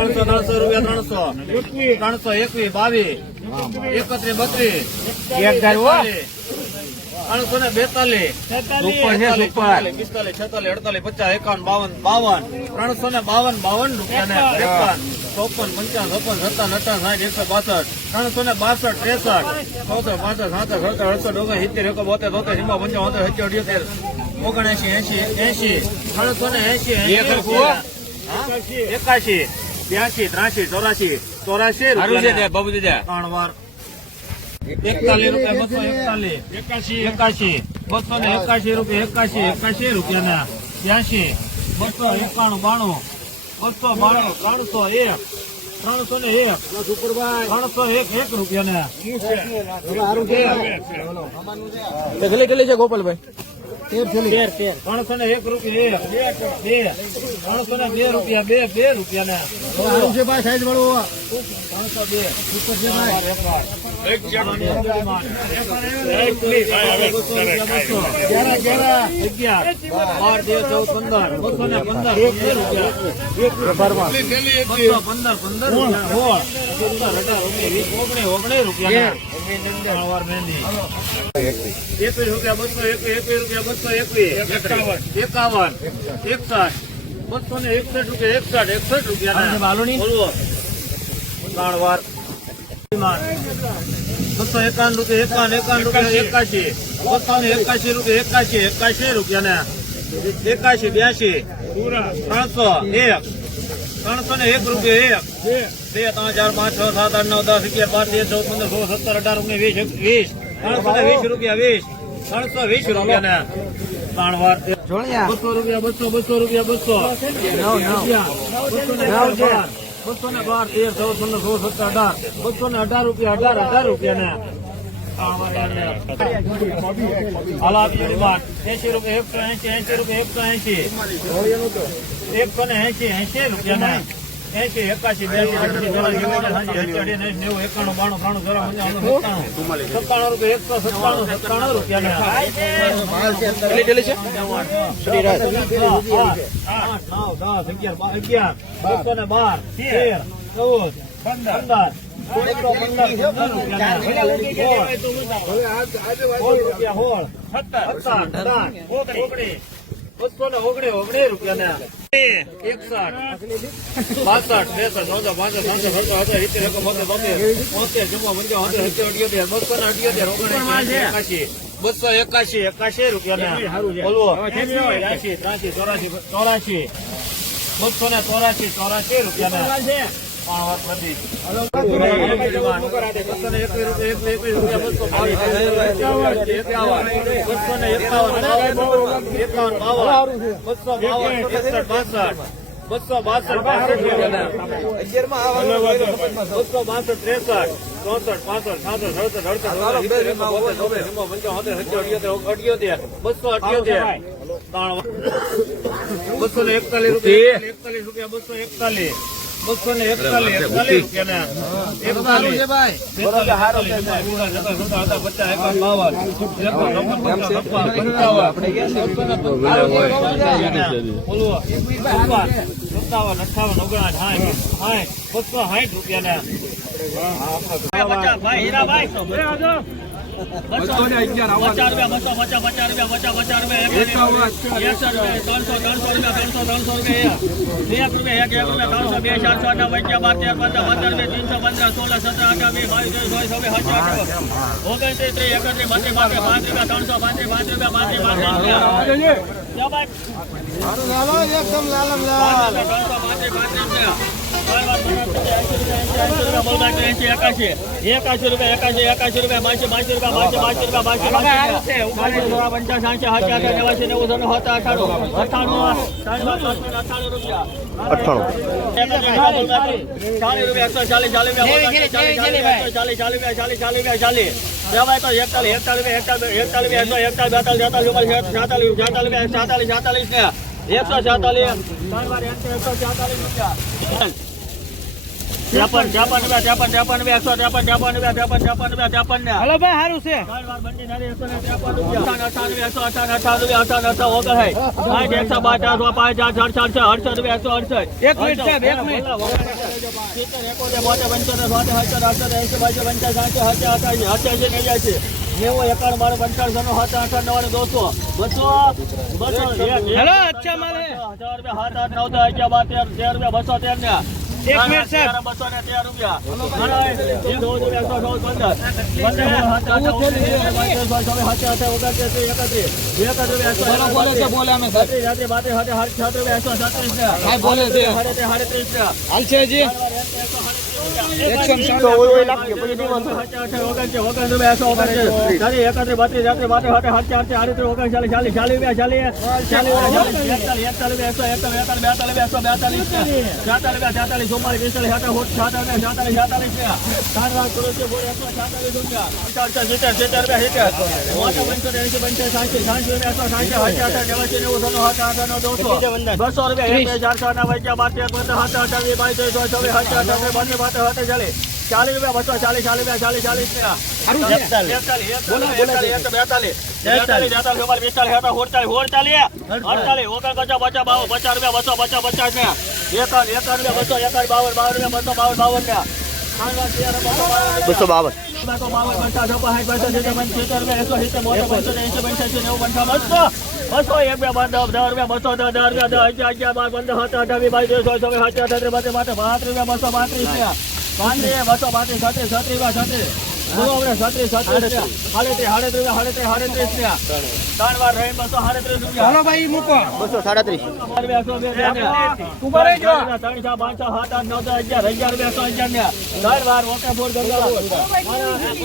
ત્રણસો ત્રણસો રૂપિયા ત્રણસો ત્રણસો એકવીસ બાવીસ એકત્રીસ બત્રીસ ત્રણસો ને બેતાલીસ. પિસ્તાલીસ છેતાલીસ અડતાલીસ પચાસ એકાવન બાવન બાવન ત્રણસો ને બાવન બાવન રૂપિયા ને ત્રેપન. ચોપન પંચાવન છપ્પન સત્તાવન અઠાવન સાઠ એકસો બાસઠ ત્રણસો ને બાસઠ ત્રેસઠ ચોસઠ પાસઠ સાસઠ સડસઠ અડસઠ ઓગણ સિત્તેર એકો બોતેર તોતેર સિમ્બા પંચાવન સત્તર અઠ્યોતેર ઓગણએંશી એસી એસી ત્રણસો ને એસી એક એકાશી. બ્યાસી ત્રાસી ચોરાસી ચોરાસી ત્રણ વાર. એકતાલીસ રૂપિયા બસો એકતાલીસ. એકાશી. એકાશી. બસો ને એકાશી રૂપિયા એકાશી એકાશી રૂપિયા ત્યાસી બસો એકાણું બાણું. બસો બાણું ત્રણસો એક. ત્રણસો ને એક. ત્રણસો એક એક રૂપિયા ને કેટલી કેટલી છે ગોપાલભાઈ? ત્રણસો ને એક રૂપિયા એક બે ત્રણસો ને બે રૂપિયા બે બે રૂપિયા ના ત્રણસો બે. અગિયાર. બાર તેર ચૌદ પંદર. બસો ને પંદર બે રૂપિયા. પંદર પંદર રૂપિયા. સોળ સત્તર અઢાર ઓગણીસ ઓગણીસ ઓગણીસ રૂપિયા એકવીસ રૂપિયા બસો એકવીસ રૂપિયા બસો એકવીસ એકાવન એકસઠ બસો ને એકસઠ રૂપિયા એકસઠ એકસઠ રૂપિયા ત્રણ વાર. બસો એકાવન રૂપિયા એકાવન એકાવન રૂપિયા એકાશી બસો ને એકાશી રૂપિયા એકાશી એકાશી રૂપિયા ને એકાશી બ્યાસી ત્રણસો એક. ત્રણસો ને એક રૂપિયા એક. બે ત્રણ ચાર પાંચ છ સાત આઠ નવ દસ અગિયાર બાર તેર ચૌદ પંદર સોળ સત્તર અઢાર ઓગણીસ વીસ વીસ ત્રણસો વીસ રૂપિયા વીસ. ત્રણસો વીસ રૂપિયા ને ત્રણ વાર. બસો રૂપિયા બસો બસો રૂપિયા બસો. બસો ને બાર તેર ચૌદ પંદર સોળ સત્તર અઢાર. બસો ને અઢાર રૂપિયા અઢાર અઢાર રૂપિયા ને એસી રૂપિયા એકસો એસી એસી રૂપિયા એકસો એસી એકસો ને એસી એસી રૂપિયા ને એસી એંશી, નેવું એકાણું બાણું ત્રાણું સત્તાણું રૂપિયા એકસો સત્તાણું સત્તાણું રૂપિયા આઠ, નવ, દસ, અગિયાર, બાર, અગિયાર, બસો ને બાર, તેર, ચૌદ, પંદર, એકસો રૂપિયા સોળ, સત્તર, ઓગણીસ, ઓગણીસ રૂપિયા ને. બસો એકાશી, એકાશી રૂપિયા બોલવો ચોરાશી ચોરાસી બસો ને ચોરાસી ચોરાસી રૂપિયા બસો બાસઠ, બસો બાસઠ ત્રેસઠ ચોસઠ પાસઠ સાસઠ સડસઠ અડસઠ બસો અઠ્યોતેર બસો ને એકતાલીસ રૂપિયા એકતાલીસ રૂપિયા બસો એકતાલીસ બસો ને એકતાલીસ એકતાલીસ. રૂપિયા ને એકતાલીસ સત્તાવન અઠાવન ઓગણાઠ સાઠ સાઠ બસો સાઠ રૂપિયા ને બસો ને અગિયાર આવવા પચાસ રૂપિયા બસો પચાસ પચાસ રૂપિયા પચાસ પચાસ રૂપિયા એકસો રૂપિયા ત્રણસો ત્રણસો રૂપિયા ત્રણસો ત્રણસો રૂપિયા એક. રૂપિયા એક એક રૂપિયા ત્રણસો બે ચારસો આઠ પંચાવન બાર તેર પંદર પંદર બે ત્રણસો પંદર સોળ સત્તર અઢાર વીસ બાવીસ ચોવીસ ઓગણત્રીસ ત્રીસ એકત્રીસ બત્રીસ પાંત્રીસ પાંચ રૂપિયા ત્રણસો પાંત્રીસ પાંચ રૂપિયા પાંત્રીસ પાંત્રીસ રૂપિયા જા ભાઈ. ત્રણસો પાંત્રીસ પાંત્રીસ રૂપિયા એકાશી રૂપિયા એકાશી એકાશી રૂપિયા બાસી બાસી રૂપિયા બાસી બાસી રૂપિયા બાસી બાસી રૂપિયા પંચાસ સાચી આઠ નેવાસી નેવું સને હતા અઠાણું અઠાણું અઠાણું રૂપિયા એકસો એકતાલીસ એકતાલીસ એકતાલીસ એકતાલીસ એકસો એકતાલીસ સાતાલીસ રૂપિયા. ત્રેપન ત્રેપન રૂપિયા ત્રેપન ત્રેપન રૂપિયા એકસો ત્રેપન ત્રેપન રૂપિયા ત્રેપન ત્રેપન રૂપિયા ત્રેપન ને. હલો ભાઈ સારું છે. નેવું એકાણું બાર પંચાવન સત્તાવન અઠાવન નવ્વાણું દોસો બસો બસો હજાર રૂપિયા સાત આઠ નવ દસ અગિયાર બાર તેર તેર રૂપિયા બસો તેર ને. એક મિનિટ સાહેબ. બસો ને તેર રૂપિયા બોલો, બોલે છે, સાડત્રીસ રૂપિયા બસો રૂપિયા ચારસો ના વૈક્યા બાર તેર પંદર સાત અઠાવીસ બાવીસ ચોવીસ છવ્વીસ સત્યાવીસ અઠાવીસ બંને બાતે હાથે ચાલીસ ચાલીસ રૂપિયા બસો ચાલીસ ચાલીસ રૂપિયા ચાલીસ ચાલીસ સારું છે. એકતાલીસ એકતાલીસ એકતાલીસ એકતાલીસ બેતાલીસ બેતાલીસ બેતાલીસ ચુમ્માલીસ પિસ્તાલીસ હતા હોડતાલીસ હોડતાલીસ અડતાલીસ ઓગણ પચાસ પચાસ બાવન પચાસ રૂપિયા બસો પચાસ પચાસ ને એકાવન એકાવન રૂપિયા બસો એકાવન બાવન બાવન રૂપિયા બસો બાવન બાવન ને બસો બાવન બસો એક બે બાર દસ દસ રૂપિયા બસો દસ દસ રૂપિયા દસ અગિયાર અગિયાર બાર પંદર સત્તર અઠાવીસ બાવીસ ત્રેવીસ ચોવીસ ચોવીસ સત્તર અઠાવીસ બત્રીસ બત્રીસ પાંત્રીસ રૂપિયા બસો પાંત્રીસ રૂપિયા પાંત્રીસ બસો પાંત્રીસ છત્રીસ છત્રીસ રૂપિયા છત્રીસ. બોલો આપણે છત્રીસ છત્રીસ સાડત્રીસ. સાડત્રીસ સાડત્રીસ સાડત્રીસ રૂપિયા. ત્રણ વાર રહી બસો સાડત્રીસ રૂપિયા. હલો ભાઈ મૂકો. બસો સાડત્રીસ. ત્રણ, ચાર, પાંચ, છ, સાત, આઠ, નવ, દસ, અગિયાર, અગિયાર રૂપિયા, એકસો અગિયાર ને. ત્રણ વાર ઓકે બોલ ગંગાલા.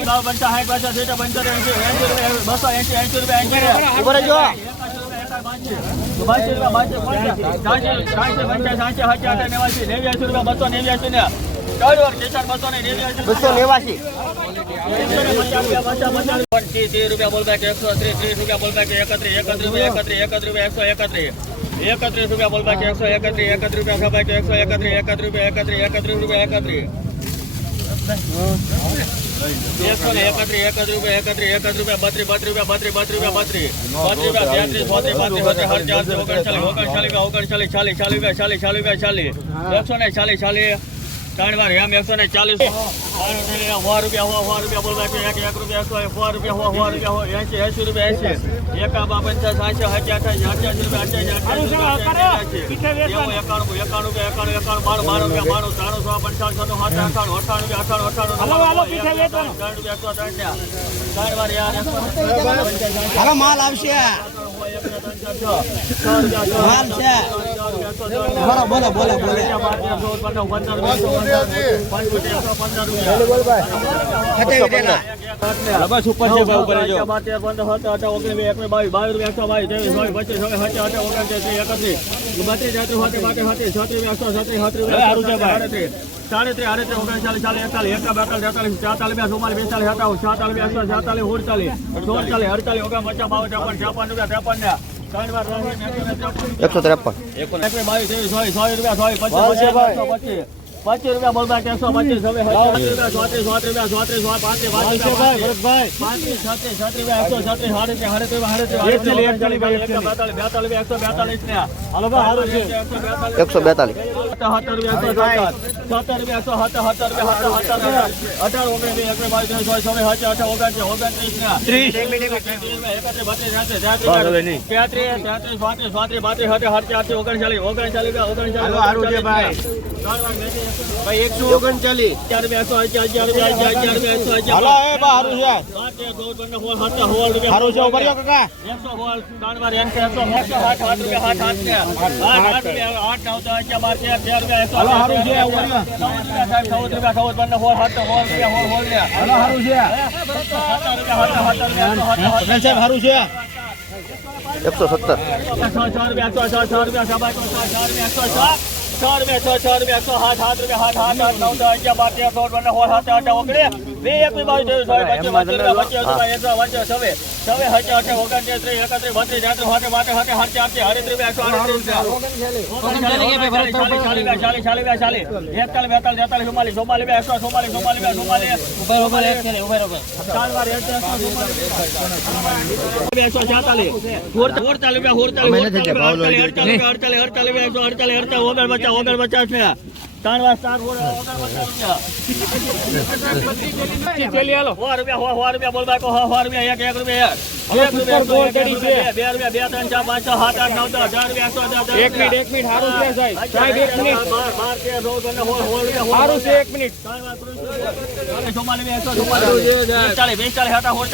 નવ, પંચાવન, સાઠ, પચાસ, સિત્તેર, પંચોતેર, એંશી, એંશી રૂપિયા, બસો એંશી, એંશી રૂપિયા, બાસી, નેવ્યાસી રૂપિયા, બસો નેવ્યાસી ને. ત્રણ વાર, કિશન, બસો ને નેવ્યાસી. બસો નેવાસી ત્રીસ ત્રીસ રૂપિયા બોલબાક એકસો ત્રીસ ત્રીસ રૂપિયા બોલબાક એકત્રીસ એકત્રીસ રૂપિયા એકત્રીસ એકત્રીસ રૂપિયા એકસો એકત્રીસ એકત્રીસ રૂપિયા બોલબાક એકસો એકત્રીસ એકત્રીસ રૂપિયા ખબાક એકસો એકત્રીસ એકત્રીસ રૂપિયા એકત્રીસ એકત્રીસ રૂપિયા એકત્રીસ એકસો ને એકત્રીસ એકત્રીસ રૂપિયા એકત્રીસ એકત્રીસ રૂપિયા બત્રીસ બત્રીસ રૂપિયા બત્રીસ બત્રીસ રૂપિયા બત્રીસ બત્રીસ રૂપિયા તેત્રીસ ચોત્રીસ પાંત્રીસ બત્રીસ હર ચારસો ઓગણચાલીસ ઓગણચાલીસ ઓગણચાલીસ ચાલીસ ચાલીસ રૂપિયા ચાલીસ ચાલીસ રૂપિયા ચાલીસ એકસો ને ચાલીસ ચાલીસ ત્રણ વાર એમ એકસો ને ચાલીસ. સો રૂપિયા હો સો રૂપિયા બોલવા છે એક એક રૂપિયા સો સો રૂપિયા હો સો રૂપિયા હો એસી એસી રૂપિયા એસી એકા બા પંચાસ સાતસો અઠ્યાસી અઠ્યાસી રૂપિયા અઠ્યાસી અઠ્યાસી એકાણું એકાણું રૂપિયા એકાણું એકાણું બાણું બાણું રૂપિયા બાણું ત્રાણું સો પંચાવન છનું અઠાણું અઠાણું અઠાણું રૂપિયા અઠાણું અઠાણું ત્રણ રૂપિયા એકસો ત્રણ ત્રણ વાર યાર માલ આવશે. માલ છે. બોલો બોલો બોલો બોલો બસ ઉપર છે ભાઈ ઉપર જો સાડત્રીસ આડત્રીસ ઓગણચાલીસ ચાલીસ એકતાલીસ એકા બેતાલીસ તેતાલીસ ચાતાલીસ બે ચુમ્માલીસ બેતાલીસ સત્તાવીસ સાતાલીસ એકસો સાતાલીસ ઓડચાલીસ ચોડચાલીસ અડતાલીસ ઓગણ પચાસ બાવન ત્રેપન ત્રેપન રૂપિયા. ત્રેપન એકસો ત્રેપન. એકવીસ, બાવીસ, રૂપિયા, પચીસ, એકસો રૂપિયા બોલતા એકસો પચીસ રૂપિયા ચોત્રીસ રૂપિયા ચોત્રીસ પાંત્રીસ છત્રીસ છત્રીસ એકસો છત્રીસ બેતાલીસ એકસો બેતાલીસ ને એકસો બેતાલીસ. સત્તર રૂપિયા સત્તર. રૂપિયા એકસો સત્તર રૂપિયા સત્તર અઢાર ઓગણીસ એકવીસ બાવીસ છવ્વીસ સત્તર અઢાર ઓગણત્રીસ ઓગણત્રીસ ને ત્રીસ. એકત્રીસ બત્રીસ તેત્રીસ તેત્રીસ પાંત્રીસ પાંત્રીસ પાંત્રીસ સત્તર અડચાલીસ ઓગણચાલીસ ઓગણચાલીસ ઓગણચાલીસ ભાઈ એકસો ઓગણચાલીસ ચાર રૂપિયા એકસો અગિયાર અગિયાર રૂપિયા અગિયાર રૂપિયા એકસો અગિયાર હાલો એ બા સારું છે બાર, તેર, ચૌદ, પંદર, સોળ, સત્તર, સોળ રૂપિયા. સારું છે ઉપર જો કાકા એકસો સોળ, ત્રણ વાર એંશી, એકસો એકસો આઠ, આઠ રૂપિયા, આઠ, આઠ ને. આઠ, આઠ રૂપિયા, આઠ, નવ, દસ, અગિયાર, બાર, તેર, તેર રૂપિયા, એકસો હાલો, આઠ, હારું છે, તેર ઉપર રૂપિયા, ચૌદ રૂપિયા, સાહેબ, ચૌદ રૂપિયા, ચૌદ, પંદર, સોળ, સત્તર, સોળ રૂપિયા, સોળ, સોળ ને. હાલો સારું છે સત્તર રૂપિયા, સત્તર, સત્તર રૂપિયા, એકસો સત્તર, સત્તર. સાહેબ સારું છે એકસો સત્તર છ, રૂપિયા, છ, છ, રૂપિયા, છ, છ, છ રૂપિયા, સાત, સાત સાત, સાત, આઠ, નવ, દસ, અગિયાર, બાર, તેર, ચૌદ, પંદર, સોળ, સત્તર, અઢાર, ઓગણીસ, બે એકવી બાવીસ ત્રેવીસ ચોવીસ પચીસ પચીસ પચીસ એકસો પચીસ છવ્વે છવ્વે હચે હચે ઓગણત્રીસ ત્રીસ એકત્રીસ બત્રીસ તેત્રીસ હોતે માટે હોતે હરચે હરચે હરિત્રીસ બે એકસો આડત્રીસ ચાલીસ ચાલીસ ચાલીસ ચાલીસ એકતાલીસ બેતાલીસ તેતાલીસ ચુમ્માલીસ ચુમ્માલીસ બે એકસો ચુમ્માલીસ ચુમ્માલીસ બે ચુમ્માલીસ ચાર વાર એકસો એકસો ચુમ્માલીસ બે એકસો છેતાલીસ હુડતાલીસ બે હુડતાલીસ અડતાલીસ બે અડતાલીસ અડતાલીસ બે અડતાલીસ અડતાલીસ ઓગણ પચાસ ઓગણ પચાસ ત્રણ વાર ચાર રૂપિયા. એકસો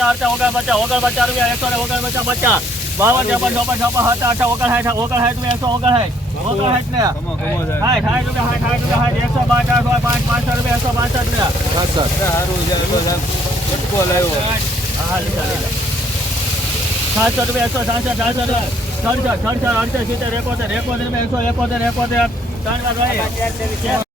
હતા ઓગણ પચાસ ઓગણ પચાસ રૂપિયા બાવન ત્રેપન ચોપન છપ્પન હતા અઠા ઓગણ સાઠ ઓગણ સાઠ એકસો ઓગણ સાઠ ઓગણ સાઠ ને. સાઠ સાઠ રૂપિયા સાઠ સાઠ રૂપિયા સાઠ એકસો પાંચ આઠ પાંચ પાંચસો રૂપિયા એકસો પાંસઠ ને. સાતસો રૂપિયા એકસો સાતસો સાતસો સડસઠ સડસઠ અડસઠ સિત્તેર એકોતેર એકોતેર એકસો એકોતેર એકોતેર. ત્રણ